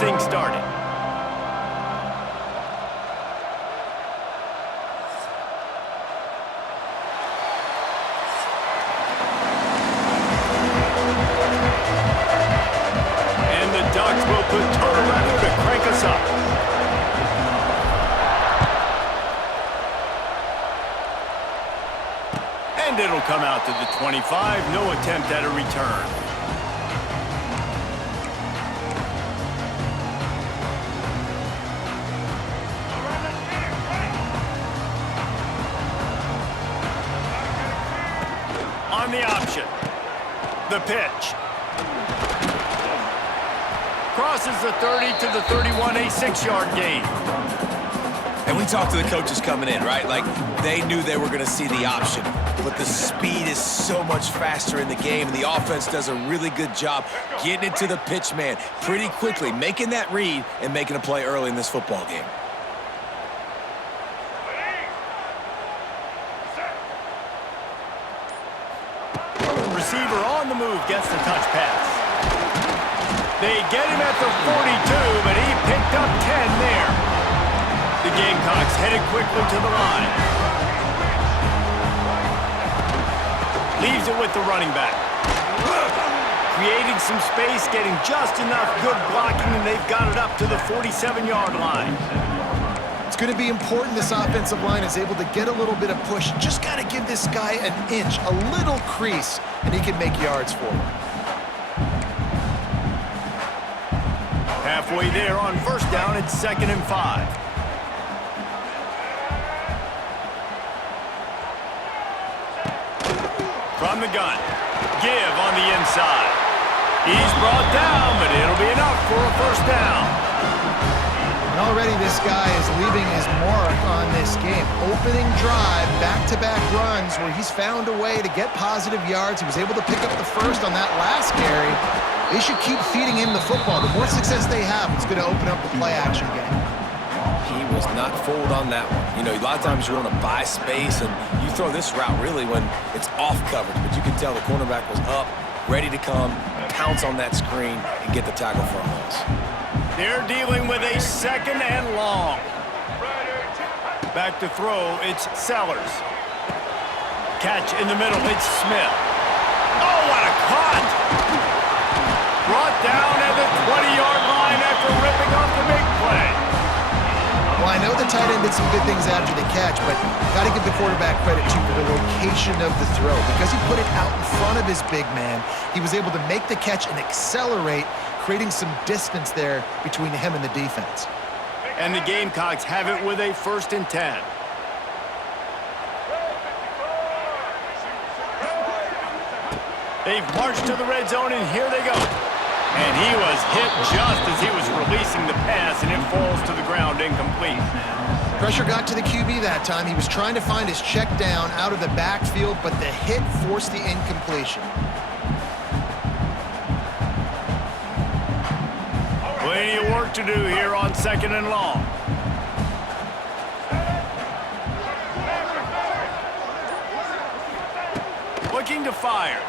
things started. And the Ducks will put total weather to crank us up. And it'll come out to the 25. No attempt at a return. On the option. The pitch. Crosses the 30 to the 31, a 6-yard gain. And we talked to the coaches coming in, right? Like, they knew they were going to see the option. But the speed is so much faster in the game, and the offense does a really good job getting it to the pitch man pretty quickly, making that read and making a play early in this football game. Receiver on the move gets the touch pass. They get him at the 42, but he picked up 10 there. The Gamecocks headed quickly to the line. Leaves it with the running back. Creating some space, getting just enough good blocking, and they've got it up to the 47-yard line. It's going to be important this offensive line is able to get a little bit of push. Just got to give this guy an inch, a little crease, and he can make yards for him. Halfway there on first down, it's 2nd and 5. From the gun, give on the inside. He's brought down, but it'll be enough for a first down. And already this guy is leaving his mark on this game. Opening drive, back-to-back runs where he's found a way to get positive yards. He was able to pick up the first on that last carry. They should keep feeding him the football. The more success they have, it's going to open up the play-action game. He was not fooled on that one. You know, a lot of times you want to buy space, and you throw this route really when it's off coverage. But you can tell the cornerback was up, ready to come, pounce on that screen, and get the tackle for a loss. They're dealing with a 2nd and long. Back to throw, it's Sellers. Catch in the middle, it's Smith. Oh, what a cut! Brought down at the 20-yard line after ripping off the big play. Well, I know the tight end did some good things after the catch, but got to give the quarterback credit, too, for the location of the throw. Because he put it out in front of his big man, he was able to make the catch and accelerate, creating some distance there between him and the defense. And the Gamecocks have it with a 1st and 10. They've marched to the red zone, and here they go. And he was hit just as he was releasing the pass, and it falls to the ground incomplete. Pressure got to the QB that time. He was trying to find his check down out of the backfield, but the hit forced the incompletion. Plenty of work to do here on 2nd and long. Looking to fire.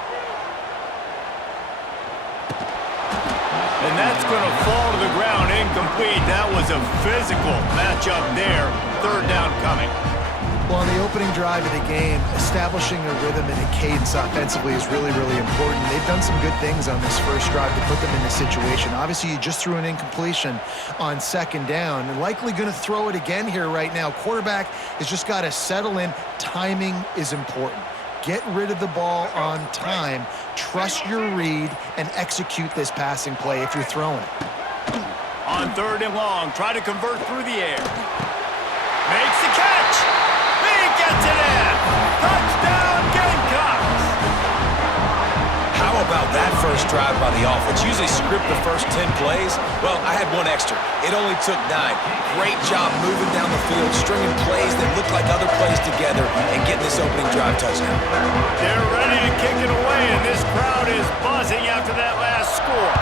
And that's going to fall to the ground incomplete. That was a physical matchup there. 3rd down coming. Well, on the opening drive of the game, establishing a rhythm and a cadence offensively is really, really important. They've done some good things on this first drive to put them in this situation. Obviously, you just threw an incompletion on 2nd down and likely going to throw it again here right now. Quarterback has just got to settle in. Timing is important. Get rid of the ball on time. Trust your read and execute this passing play if you're throwing it. On 3rd and long, try to convert through the air. Makes the catch. He gets it in. Touchdown, Gamecocks. How about that first drive by the offense? Usually script the first 10 plays. Well, I had one extra. It only took 9. Great job moving down the field, stringing plays that look like other plays together, and getting this opening drive touchdown. They're ready to kick it away, and this crowd is buzzing after that last score.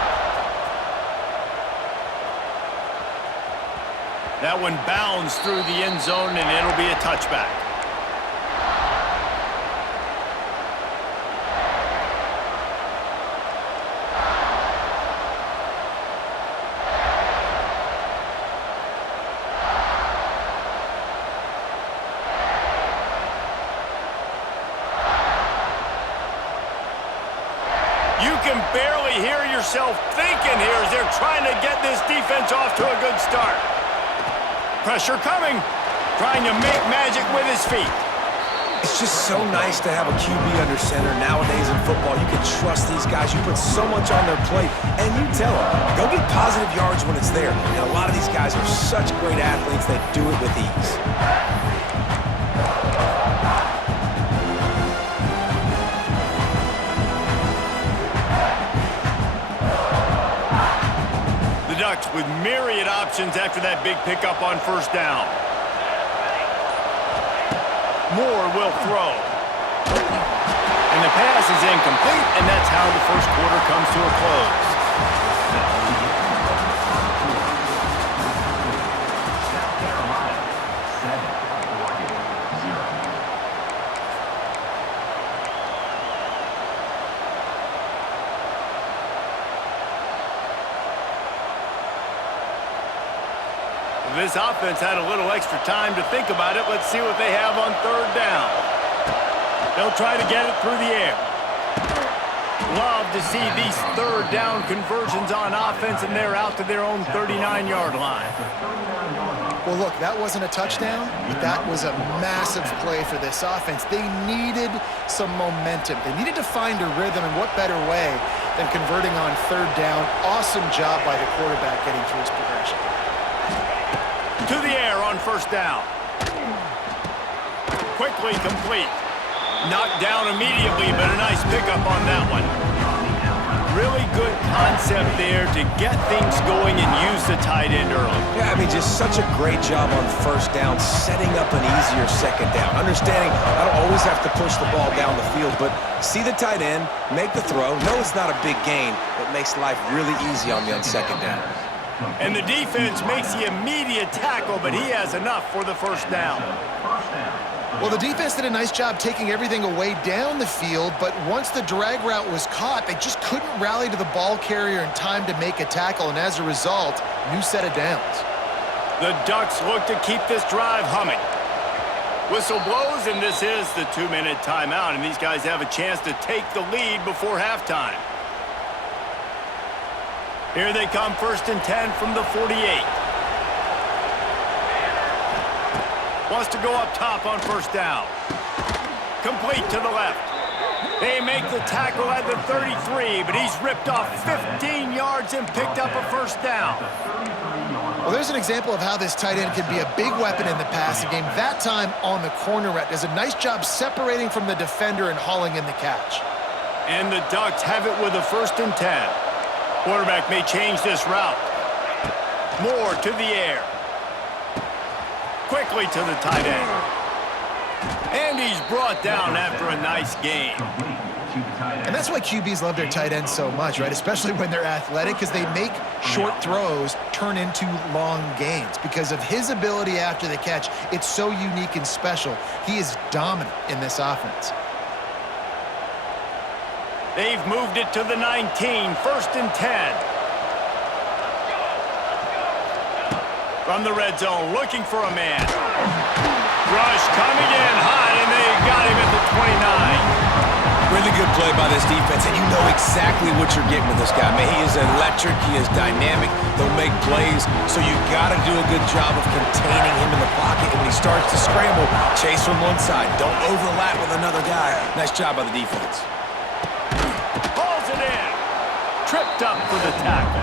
That one bounds through the end zone, and it'll be a touchback. You can barely hear yourself thinking here as they're trying to get this defense off to a good start. Pressure coming. Trying to make magic with his feet. It's just so nice to have a QB under center. Nowadays in football, you can trust these guys. You put so much on their plate, and you tell them, go get positive yards when it's there. And a lot of these guys are such great athletes that do it with ease. The Ducks with myriad options after that big pickup on first down. Moore will throw. And the pass is incomplete, and that's how the first quarter comes to a close. This offense had a little extra time to think about it. Let's see what they have on third down. They'll try to get it through the air. Love to see these third down conversions on offense, and they're out to their own 39-yard line. Well, look, that wasn't a touchdown, but that was a massive play for this offense. They needed some momentum. They needed to find a rhythm, and what better way than converting on third down. Awesome job by the quarterback getting through his progression. To the air on first down. Quickly complete. Knocked down immediately, but a nice pickup on that one. Really good concept there to get things going and use the tight end early. Yeah, I mean, just such a great job on first down, setting up an easier second down. Understanding I don't always have to push the ball down the field, but see the tight end, make the throw. No, it's not a big gain, but makes life really easy on me on second down. And the defense makes the immediate tackle, but he has enough for the first down. Well, the defense did a nice job taking everything away down the field, but once the drag route was caught, they just couldn't rally to the ball carrier in time to make a tackle, and as a result, new set of downs. The Ducks look to keep this drive humming. Whistle blows, and this is the 2-minute timeout, and these guys have a chance to take the lead before halftime. Here they come, 1st and 10 from the 48. Wants to go up top on first down. Complete to the left. They make the tackle at the 33, but he's ripped off 15 yards and picked up a first down. Well, there's an example of how this tight end can be a big weapon in the passing game. That time on the corner route does a nice job separating from the defender and hauling in the catch. And the Ducks have it with a 1st and 10. Quarterback may change this route. Moore to the air. Quickly to the tight end. And he's brought down after a nice gain. And that's why QBs love their tight ends so much, right? Especially when they're athletic, because they make short throws turn into long gains. Because of his ability after the catch, it's so unique and special. He is dominant in this offense. They've moved it to the 19, 1st and 10. From the red zone, looking for a man. Rush coming in hot, and they got him at the 29. Really good play by this defense, and you know exactly what you're getting with this guy. Man, he is electric, he is dynamic, he'll make plays, so you got to do a good job of containing him in the pocket. And when he starts to scramble, chase from one side. Don't overlap with another guy. Nice job by the defense. Pulls it in. Tripped up for the tackle.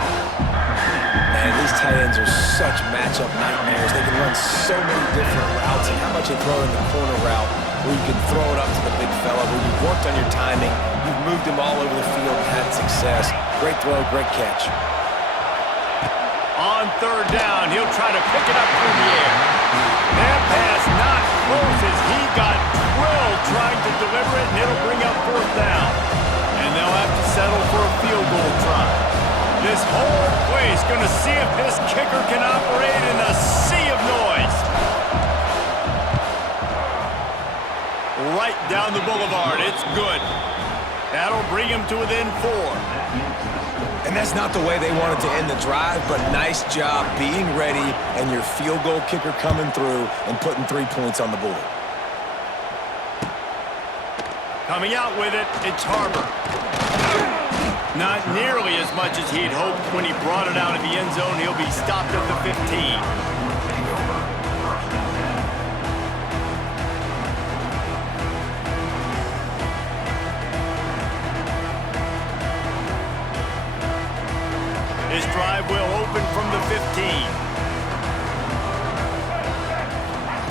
Man, these tight ends are such matchup nightmares. They can run so many different routes, and how much they throw in the corner route where you can throw it up to the big fella, where you've worked on your timing, you've moved him all over the field and had success. Great throw, great catch. On third down, he'll try to pick it up through the air. That pass not close as he got drilled trying to deliver it, and it'll bring up 4th down. And they'll have to settle for a field goal try. This whole place going to see if this kicker can operate in a sea of noise. Right down the boulevard. It's good. That'll bring him to within 4. And that's not the way they wanted to end the drive, but nice job being ready and your field goal kicker coming through and putting 3 points on the board. Coming out with it, it's Harbor. Not nearly as much as he'd hoped when he brought it out of the end zone. He'll be stopped at the 15. His drive will open from the 15.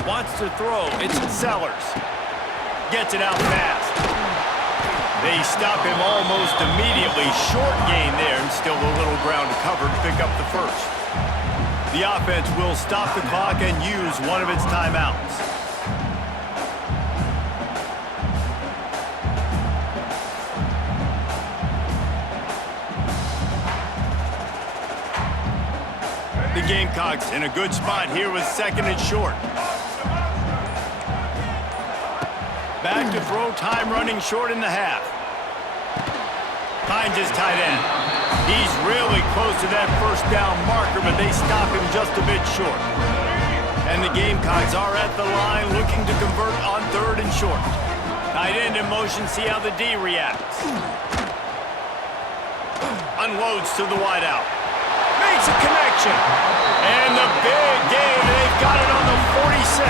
Wants to throw. It's Sellers. Gets it out fast. They stop him almost immediately. Short gain there, and still a little ground to cover to pick up the first. The offense will stop the clock and use one of its timeouts. The Gamecocks in a good spot here with second and short. Back to throw, time running short in the half. Finds his tight end. He's really close to that first down marker, but they stop him just a bit short. And the Gamecocks are at the line looking to convert on third and short. Tight end in motion, see how the D reacts. Unloads to the wideout. Makes a connection. And the big game, they've got it on the 46.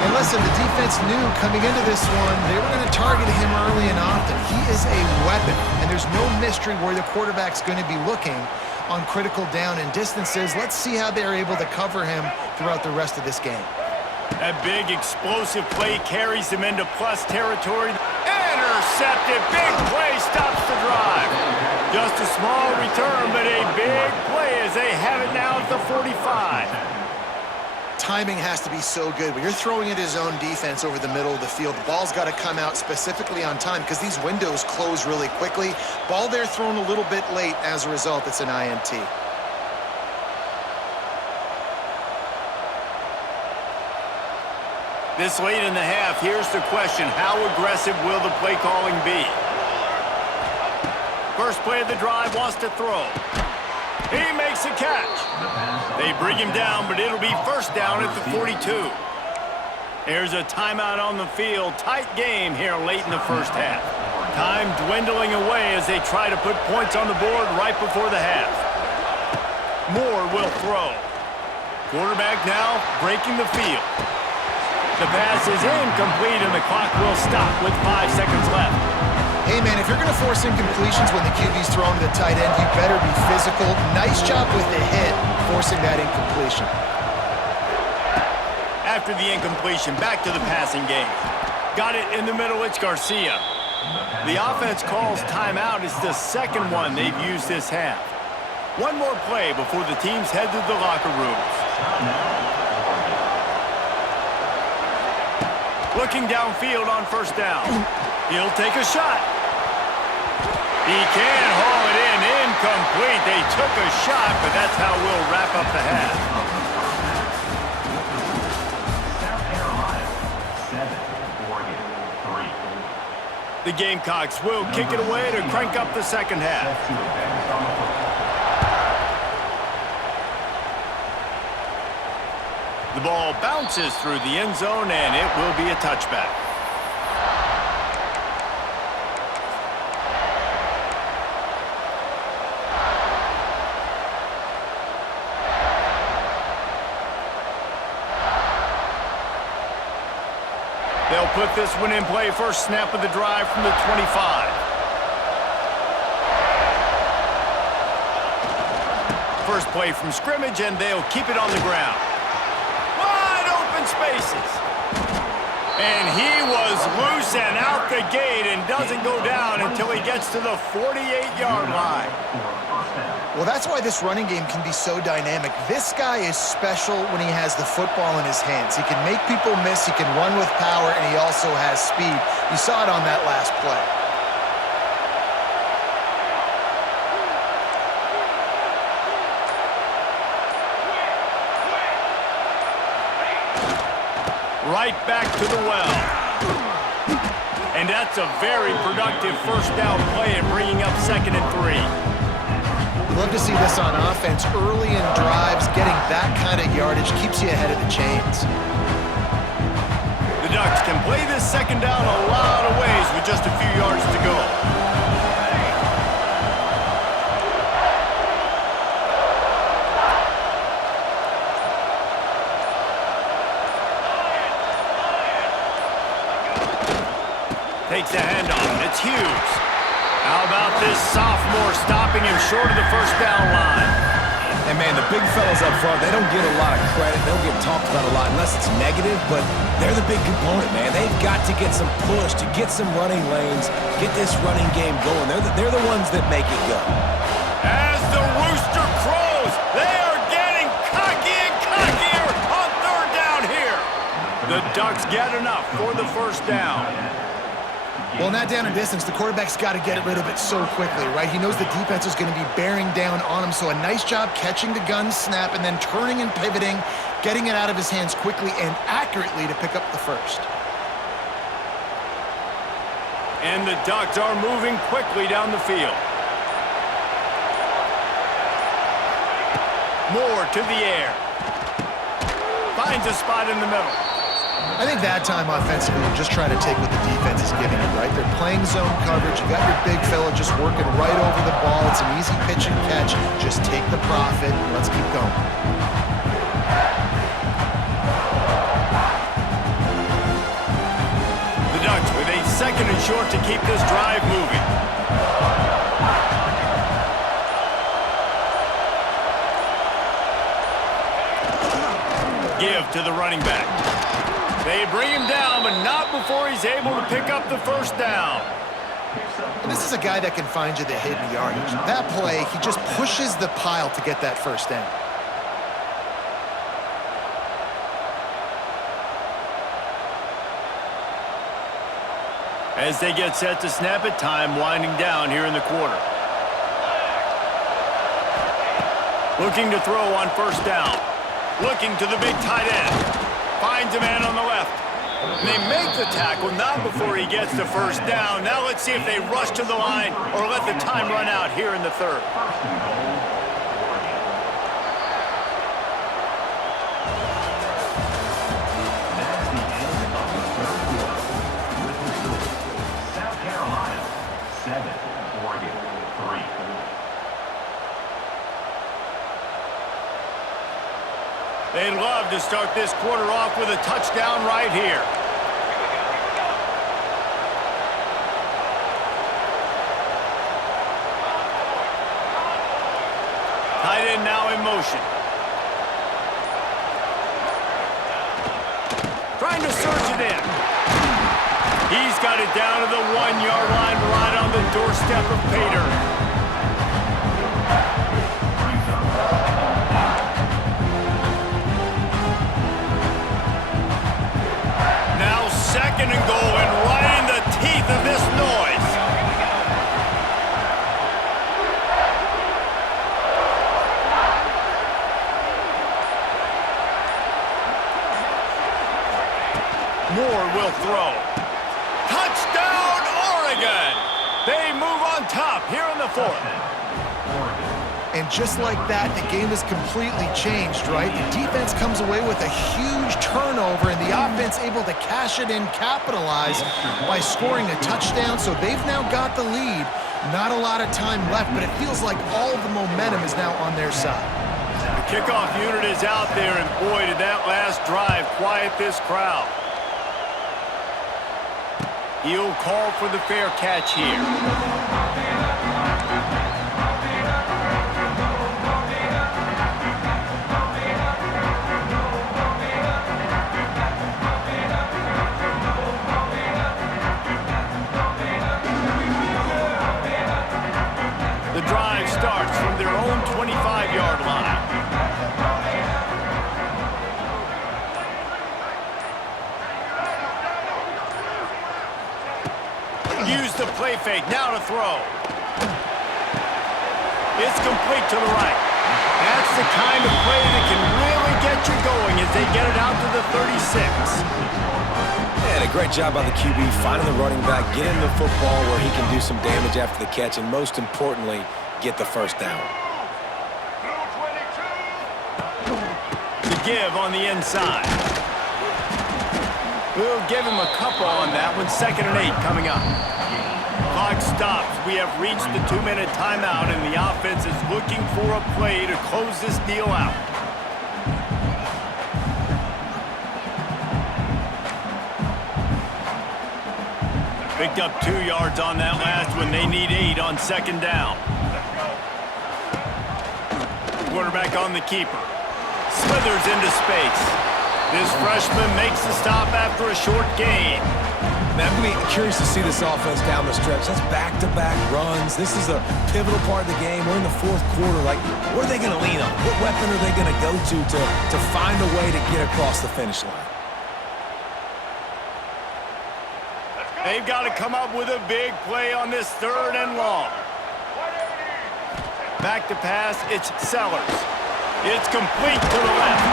And listen, the defense knew coming into this one, they were going to target him early and often. He is a weapon, and there's no mystery where the quarterback's going to be looking on critical down and distances. Let's see how they're able to cover him throughout the rest of this game. That big explosive play carries him into plus territory. Intercepted, big play, stops the drive. Just a small return, but a big play as they have it now at the 45. Timing has to be so good. When you're throwing at his own defense over the middle of the field, the ball's got to come out specifically on time because these windows close really quickly. Ball there thrown a little bit late. As a result, it's an INT. This late in the half, here's the question. How aggressive will the play calling be? First play of the drive, wants to throw. He makes a catch. They bring him down, but it'll be first down at the 42. There's a timeout on the field. Tight game here late in the first half. Time dwindling away as they try to put points on the board right before the half. Moore will throw. Quarterback now breaking the field. The pass is incomplete, and the clock will stop with 5 seconds left. Hey, man, if you're going to force incompletions when the QB's throwing to the tight end, you better be physical. Nice job with the hit, forcing that incompletion. After the incompletion, back to the passing game. Got it in the middle, it's Garcia. The offense calls timeout. It's the second one they've used this half. One more play before the teams head to the locker rooms. Looking downfield on first down. He'll take a shot. He can haul it in. Incomplete. They took a shot, but that's how we'll wrap up the half. The Gamecocks will kick it away to crank up the second half. The ball bounces through the end zone, and it will be a touchback. They'll put this one in play. First snap of the drive from the 25. First play from scrimmage, and they'll keep it on the ground. Wide open spaces. And he was loose and out the gate and doesn't go down until he gets to the 48-yard line. Well, that's why this running game can be so dynamic. This guy is special when he has the football in his hands. He can make people miss, he can run with power, and he also has speed. You saw it on that last play. Right back to the well. And that's a very productive first down play and bringing up 2nd and 3. Love to see this on offense. Early in drives, getting that kind of yardage keeps you ahead of the chains. The Ducks can play this second down a lot of ways with just a few yards to go. It's Hughes. How about this sophomore stopping him short of the first down line? And, man, the big fellas up front, they don't get a lot of credit. They don't get talked about a lot unless it's negative, but they're the big component, man. They've got to get some push, to get some running lanes, get this running game going. They're the ones that make it go. As the rooster crows, they are getting cocky and cockier on third down here. The Ducks get enough for the first down. Well, in that down and distance, the quarterback's got to get rid of it so quickly, right? He knows the defense is going to be bearing down on him, so a nice job catching the gun snap and then turning and pivoting, getting it out of his hands quickly and accurately to pick up the first. And the Ducks are moving quickly down the field. Moore to the air. Finds a spot in the middle. I think that time offensively, you just try to take what the defense is giving you, right? They're playing zone coverage. You got your big fella just working right over the ball. It's an easy pitch and catch. Just take the profit and let's keep going. The Ducks with a second and short to keep this drive moving. Give to the running back. They bring him down, but not before he's able to pick up the first down. And this is a guy that can find you the hidden yardage. That play, he just pushes the pile to get that first down. As they get set to snap it, time winding down here in the quarter. Looking to throw on first down. Looking to the big tight end. Finds a man on the left. And they make the tackle, not before he gets the first down. Now let's see if they rush to the line or let the time run out here in the third. South Carolina, 7, Oregon, 3. They'd love to start this quarter off with a touchdown right here. Tight end now in motion. Trying to surge it in. He's got it down to the 1-yard line right on the doorstep of Pater. Second and goal, and right in the teeth of this noise. Moore will throw. Touchdown, Oregon! They move on top here in the fourth. And just like that, the game is completely changed, right? The defense comes away with a huge turnover, and the offense able to cash it in, capitalize by scoring a touchdown. So they've now got the lead. Not a lot of time left, but it feels like all the momentum is now on their side. The kickoff unit is out there, and boy, did that last drive quiet this crowd. He'll call for the fair catch here. The drive starts from their own 25-yard line. Use the play fake, now to throw. It's complete to the right. That's the kind of play that can really get you going as they get it out to the 36. And a great job by the QB finding the running back, getting the football where he can do some damage after the catch, and most importantly, get the first down. The give on the inside. We'll give him a couple on that one. 2nd and 8 coming up. Clock stops. We have reached the 2-minute timeout, and the offense is looking for a play to close this deal out. Picked up 2 yards on that last one. They need 8 on second down. Quarterback on the keeper. Slithers into space. This freshman makes the stop after a short gain. Man, I'm going to be curious to see this offense down the stretch. That's back-to-back runs. This is a pivotal part of the game. We're in the fourth quarter. Like, what are they going to lean on? What weapon are they going to go to find a way to get across the finish line? They've got to come up with a big play on this 3rd and long. Back to pass, it's Sellers. It's complete to the left.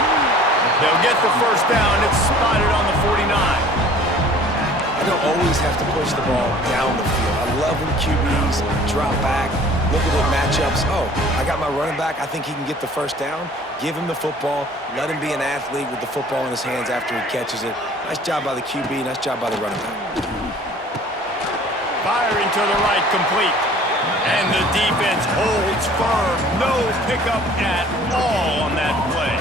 They'll get the first down. It's spotted on the 49. I don't always have to push the ball down the field. I love when QBs drop back, look at the matchups. Oh, I got my running back. I think he can get the first down. Give him the football. Let him be an athlete with the football in his hands after he catches it. Nice job by the QB. Nice job by the running back. Firing to the right, complete. And the defense holds firm. No pickup at all on that play.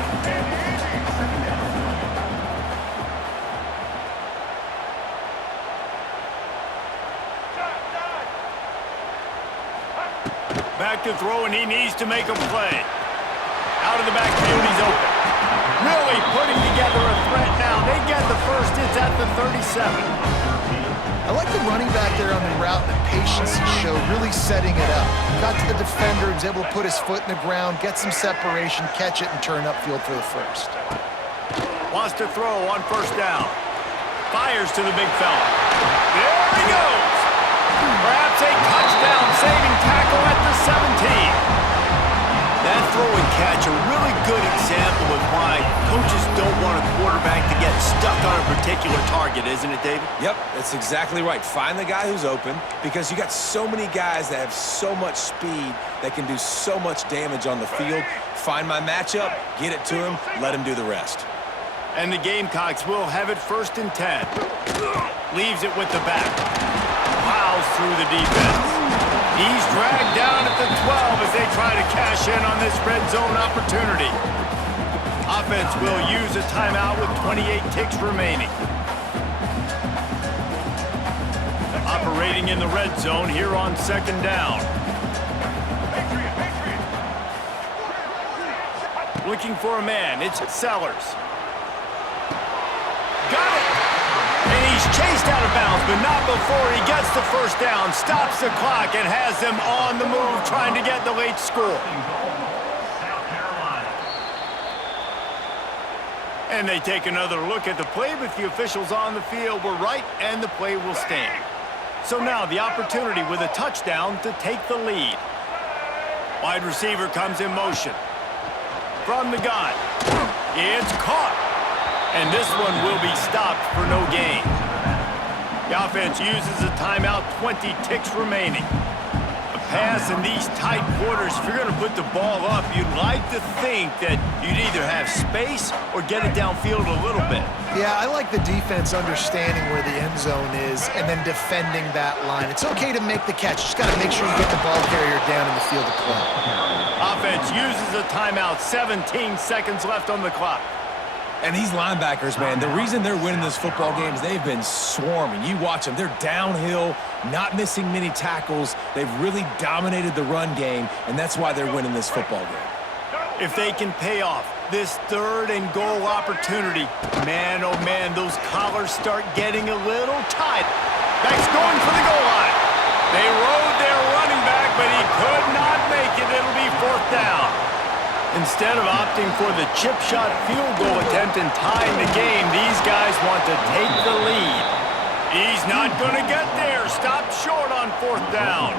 Back to throw, and he needs to make a play. Out of the backfield, he's open. Really putting together a threat now. They get the first. It's at the 37. I like the running back there on the route and the patience he showed, really setting it up. Got to the defender, was able to put his foot in the ground, get some separation, catch it, and turn upfield for the first. Wants to throw on first down. Fires to the big fella. There he goes. Perhaps a touchdown-saving tackle at the 17. That throw and catch, a really good example of why coaches don't want a quarterback to get stuck on a particular target, isn't it, David? Yep, that's exactly right. Find the guy who's open because you got so many guys that have so much speed that can do so much damage on the field. Find my matchup, get it to him, let him do the rest. And the Gamecocks will have it 1st and 10. Leaves it with the back. Plows through the defense. He's dragged down at the 12 as they try to cash in on this red zone opportunity. Offense will use a timeout with 28 ticks remaining. Operating in the red zone here on second down. Looking for a man, it's Sellers. Got it! And he's chased out of bounds, but not before he gets the first down, stops the clock, and has them on the move trying to get the late score. And they take another look at the play, but the officials on the field were right, and the play will stand. So now the opportunity with a touchdown to take the lead. Wide receiver comes in motion. From the gun. It's caught. And this one will be stopped for no gain. The offense uses a timeout, 20 ticks remaining. A pass in these tight quarters, if you're going to put the ball up, you'd like to think that you'd either have space or get it downfield a little bit. Yeah, I like the defense understanding where the end zone is and then defending that line. It's okay to make the catch. Just got to make sure you get the ball carrier down in the field of play. Offense uses a timeout, 17 seconds left on the clock. And these linebackers, man, the reason they're winning this football game is they've been swarming. You watch them. They're downhill, not missing many tackles. They've really dominated the run game, and that's why they're winning this football game. If they can pay off this 3rd and goal opportunity, man, oh man, those collars start getting a little tight. Back's going for the goal line. They rode their running back, but he could not make it. It'll be 4th down. Instead of opting for the chip shot field goal attempt and tying the game, these guys want to take the lead. He's not going to get there. Stopped short on 4th down.